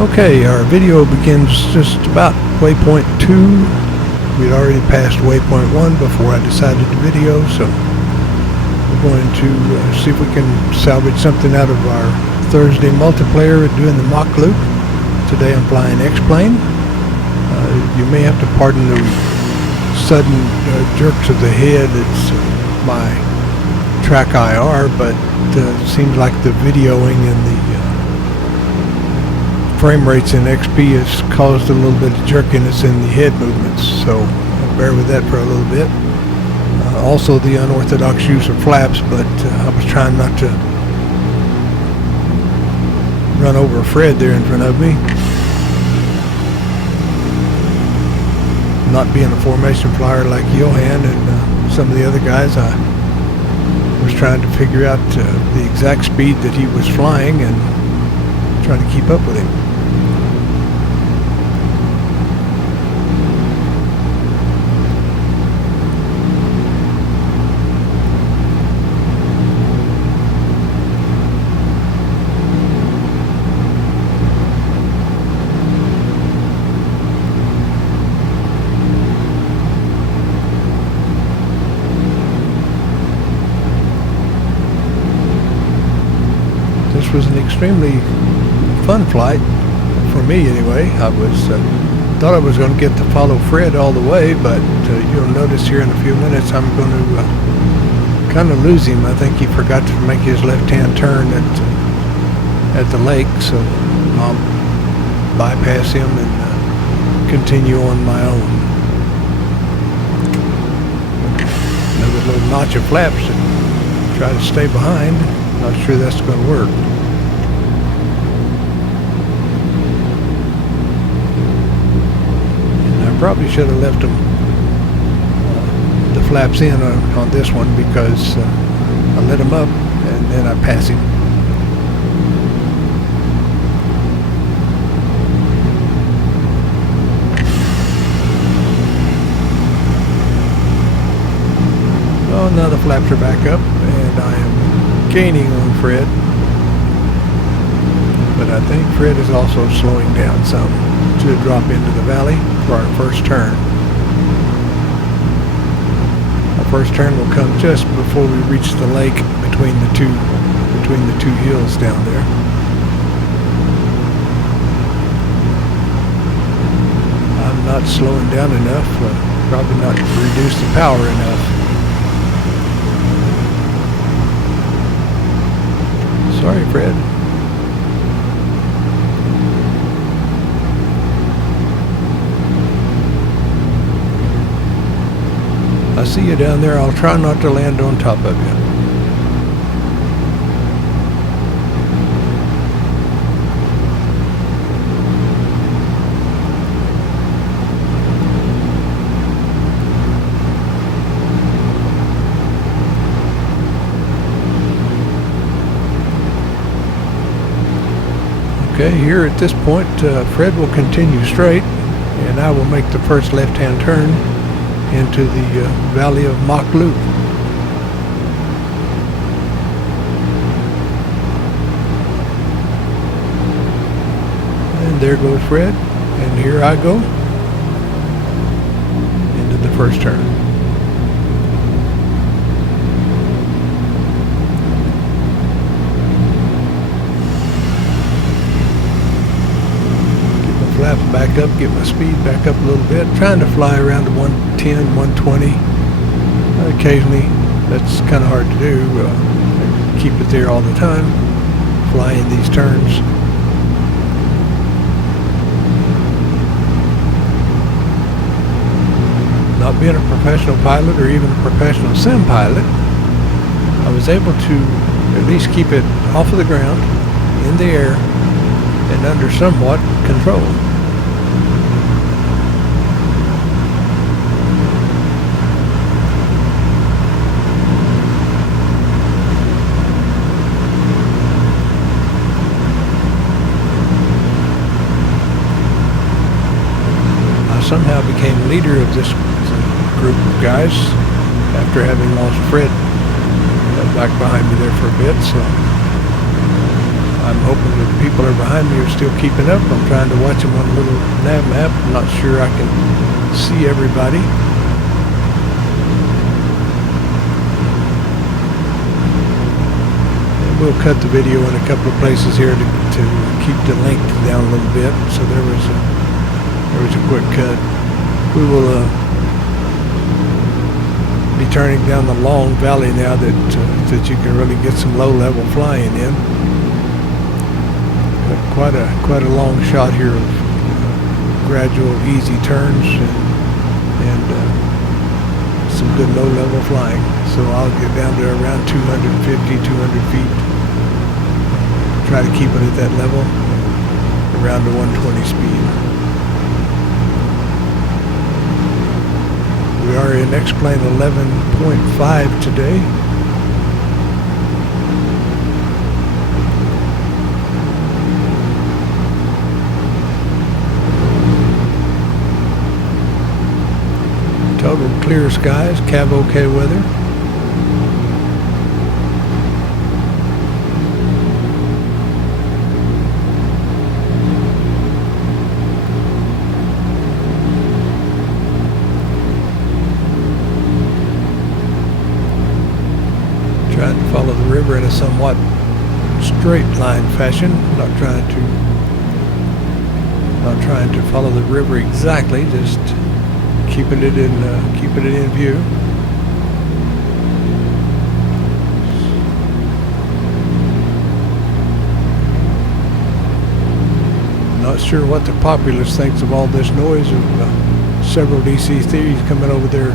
Okay, our video begins just about waypoint 2. We'd already passed waypoint 1 before I decided to video, so we're going to see if we can salvage something out of our Thursday multiplayer doing the Mach Loop. Today I'm flying X-plane. You may have to pardon the sudden jerks of the head. It's my track IR, but it seems like the videoing and the frame rates in XP has caused a little bit of jerkiness in the head movements, so bear with that for a little bit. Also the unorthodox use of flaps, but I was trying not to run over Fred there in front of me. Not being a formation flyer like Johan and some of the other guys, I was trying to figure out the exact speed that he was flying and trying to keep up with him. This was an extremely fun flight for me anyway. I was thought I was going to get to follow Fred all the way, but you'll notice here in a few minutes I'm going to kind of lose him. I think he forgot to make his left-hand turn at the lake, so I'll bypass him and continue on my own. Another little notch of flaps and try to stay behind. Not sure that's going to work. Probably should have left them the flaps in on this one, because I let them up and then I pass him. Well, now the flaps are back up and I am gaining on Fred, but I think Fred is also slowing down some to drop into the valley for our first turn. Our first turn will come just before we reach the lake between the two hills down there. I'm not slowing down enough, probably not reduce the power enough. Sorry, Fred. I see you down there. I'll try not to land on top of you. Okay, here at this point, Fred will continue straight, and I will make the first left-hand turn into the valley of Mach Loop. And there goes Fred, and here I go into the first turn. Flaps back up, get my speed back up a little bit, trying to fly around to 110, 120 occasionally. That's kind of hard to do. Keep it there all the time, flying these turns. Not being a professional pilot or even a professional sim pilot, I was able to at least keep it off of the ground, in the air, and under somewhat control. I somehow became leader of this group of guys after having lost Fred back behind me there for a bit, so I'm hoping that the people that are behind me are still keeping up. I'm trying to watch them on a little nav map. I'm not sure I can see everybody. And we'll cut the video in a couple of places here to keep the length down a little bit. So there was a quick cut. We will be turning down the long valley now that you can really get some low-level flying in. Quite a long shot here of gradual, easy turns and some good low-level flying. So I'll get down to around 250, 200 feet. Try to keep it at that level, around the 120 speed. We are in X-Plane 11.5 today. Total clear skies, cab okay weather. Trying to follow the river in a somewhat straight line fashion. Not trying to follow the river exactly, just keeping it in view. Not sure what the populace thinks of all this noise of several DC-3s coming over their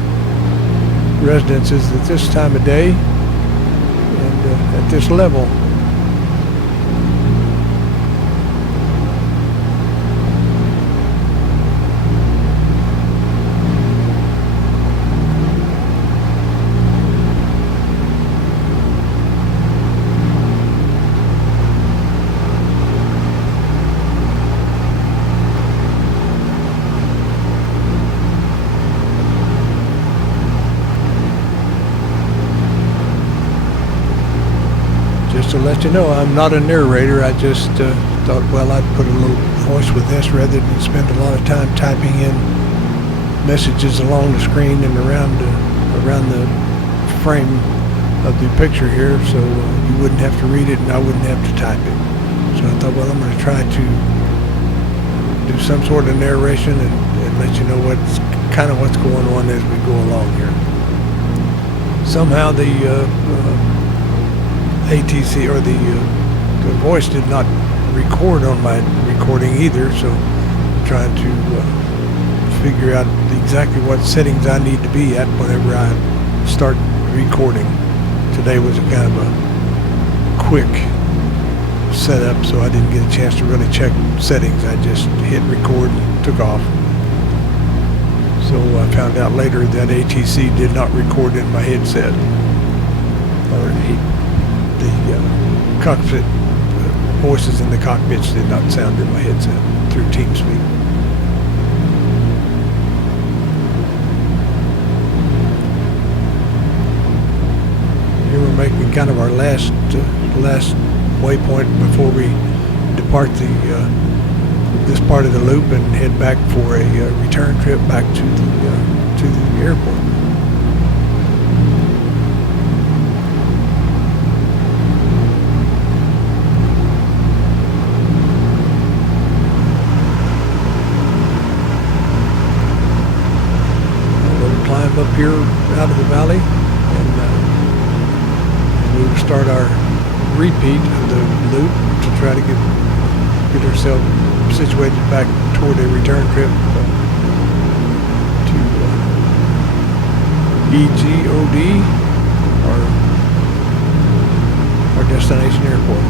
residences at this time of day and at this level. Just to let you know, I'm not a narrator. I just thought, well, I'd put a little voice with this rather than spend a lot of time typing in messages along the screen and around the frame of the picture here, so you wouldn't have to read it and I wouldn't have to type it. So I thought, well, I'm going to try to do some sort of narration and let you know what's going on as we go along here. Somehow the ATC or the voice did not record on my recording either, so I'm trying to figure out exactly what settings I need to be at whenever I start recording. Today was a kind of a quick setup, so I didn't get a chance to really check settings. I just hit record and took off. So I found out later that ATC did not record in my headset, or the cockpit voices in the cockpits did not sound in my headset through TeamSpeak. Here we're making kind of our last waypoint before we depart this part of the loop and head back for a return trip back to the airport. Up here out of the valley, and we will start our repeat of the loop to try to get ourselves situated back toward a return trip to EGOD, our destination airport.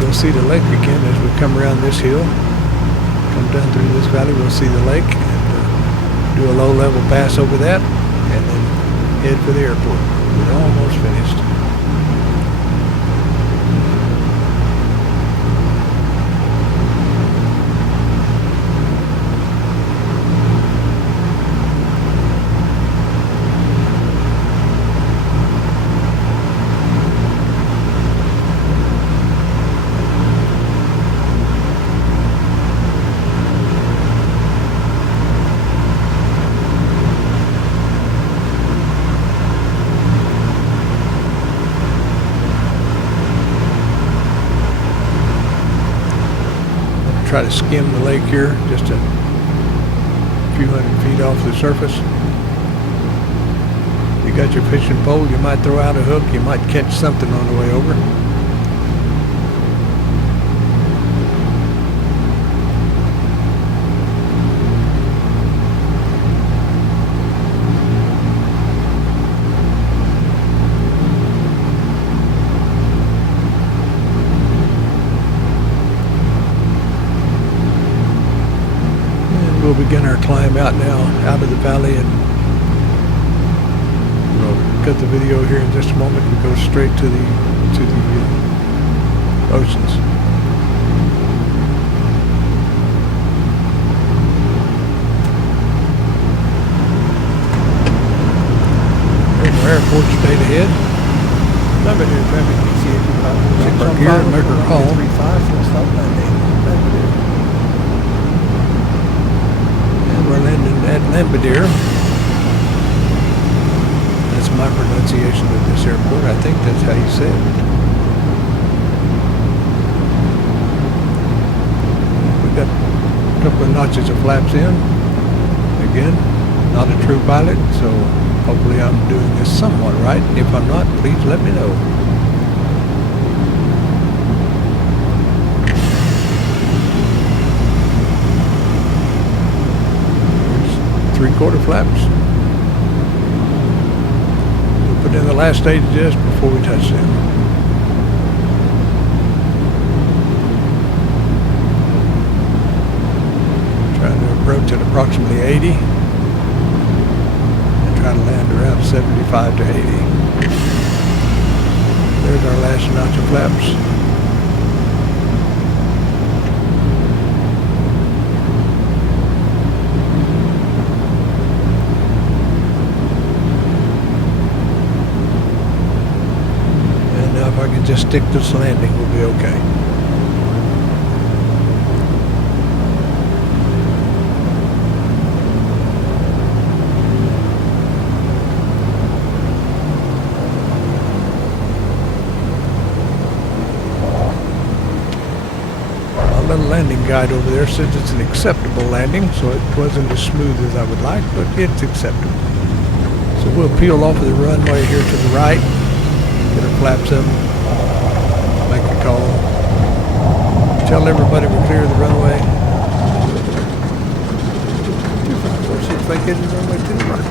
We'll see the lake again as we come around this hill. Come down through this valley, we'll see the lake and do a low-level pass over that and then head for the airport. We're almost finished. try to skim the lake here, just a few hundred feet off the surface. You got your fishing pole, you might throw out a hook, you might catch something on the way over. We'll begin our climb out now, out of the valley, and we'll cut the video here in just a moment and go straight to the oceans. There's our airport straight ahead. Number here, traffic DC, Park here and make our call. 35, so stop landing. We're landing at Lambadeer. That's my pronunciation of this airport. I think that's how you say it. We got a couple of notches of flaps in. Again, not a true pilot, so hopefully I'm doing this somewhat right. If I'm not, please let me know. 3/4 flaps. We'll put in the last stage just before we touch them. Trying to approach at approximately 80 and try to land around 75 to 80. There's our last notch of flaps. If I can just stick this landing, we'll be okay. My little landing guide over there says it's an acceptable landing, so it wasn't as smooth as I would like, but it's acceptable. So we'll peel off of the runway here to the right. Get our flaps up, make a call, tell everybody we're clear of the runway. 254, vacation runway to the right.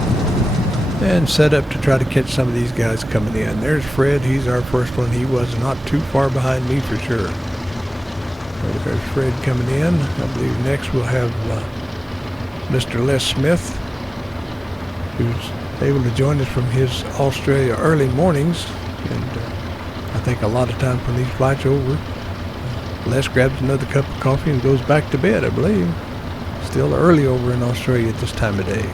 And set up to try to catch some of these guys coming in. There's Fred, he's our first one. He was not too far behind me for sure. There's Fred coming in. I believe next we'll have Mr. Les Smith, who's able to join us from his Australia early mornings. And I think a lot of times when these flights are over, Les grabs another cup of coffee and goes back to bed, I believe. Still early over in Australia at this time of day.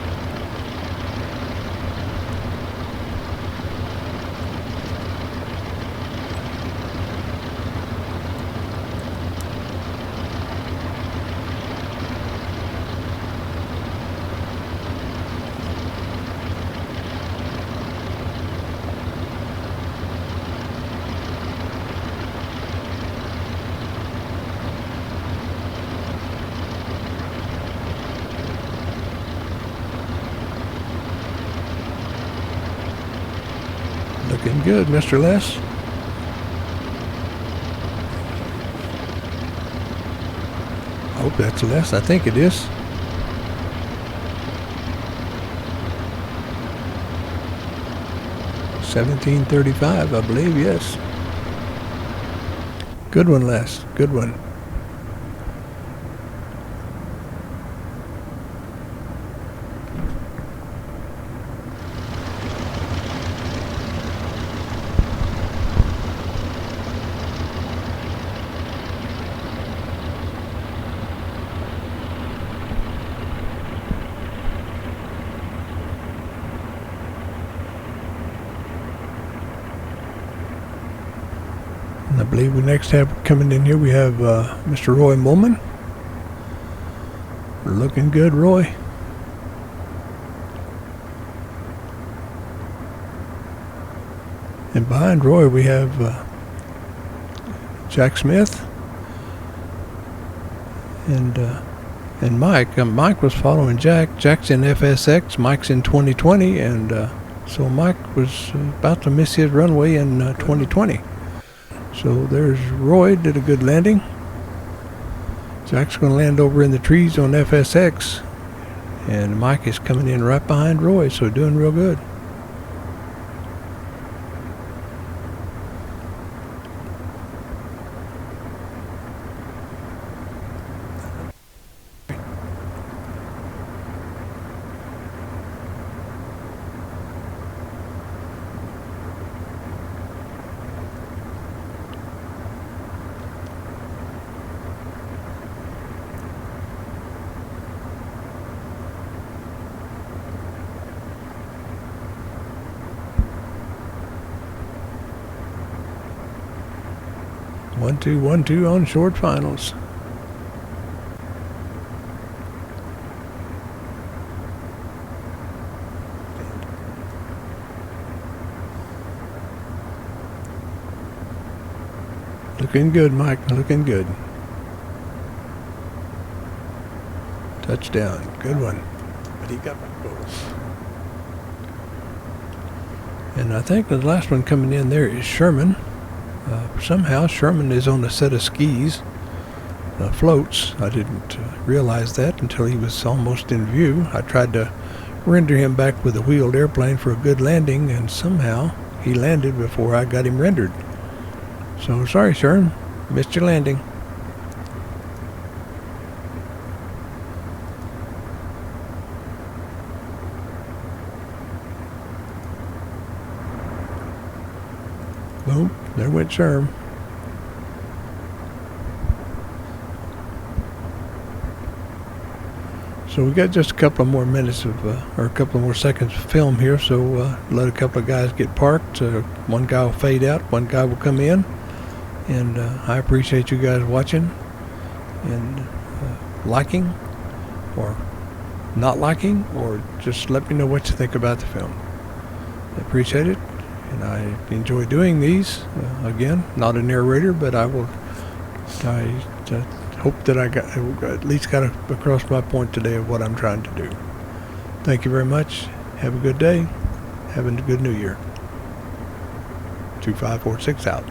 Looking good, Mr. Les. I hope that's Les. I think it is. $17.35, I believe, yes. Good one, Les. Good one. And I believe we next have coming in here, we have Mr. Roy Mullman. Looking good, Roy. And behind Roy we have Jack Smith and Mike was following Jack. Jack's in FSX, Mike's in 2020, and so Mike was about to miss his runway in 2020. So there's Roy, did a good landing. Jack's going to land over in the trees on FSX, and Mike is coming in right behind Roy, so doing real good. One, two on short finals. Looking good, Mike, looking good. Touchdown, good one. But he got my goal. And I think the last one coming in there is Sherman. Somehow Sherman is on a set of skis, floats. I didn't realize that until he was almost in view. I tried to render him back with a wheeled airplane for a good landing, and somehow he landed before I got him rendered. So sorry, Sherman, missed your landing. Boom, there went Sherm. So we got just a couple of more minutes of, or a couple of more seconds of film here, so let a couple of guys get parked. One guy will fade out, one guy will come in. And I appreciate you guys watching and liking or not liking, or just let me know what you think about the film. I appreciate it. And I enjoy doing these. Again, not a narrator, but I hope that I at least got across my point today of what I'm trying to do. Thank you very much. Have a good day. Have a good New Year. 2546 out.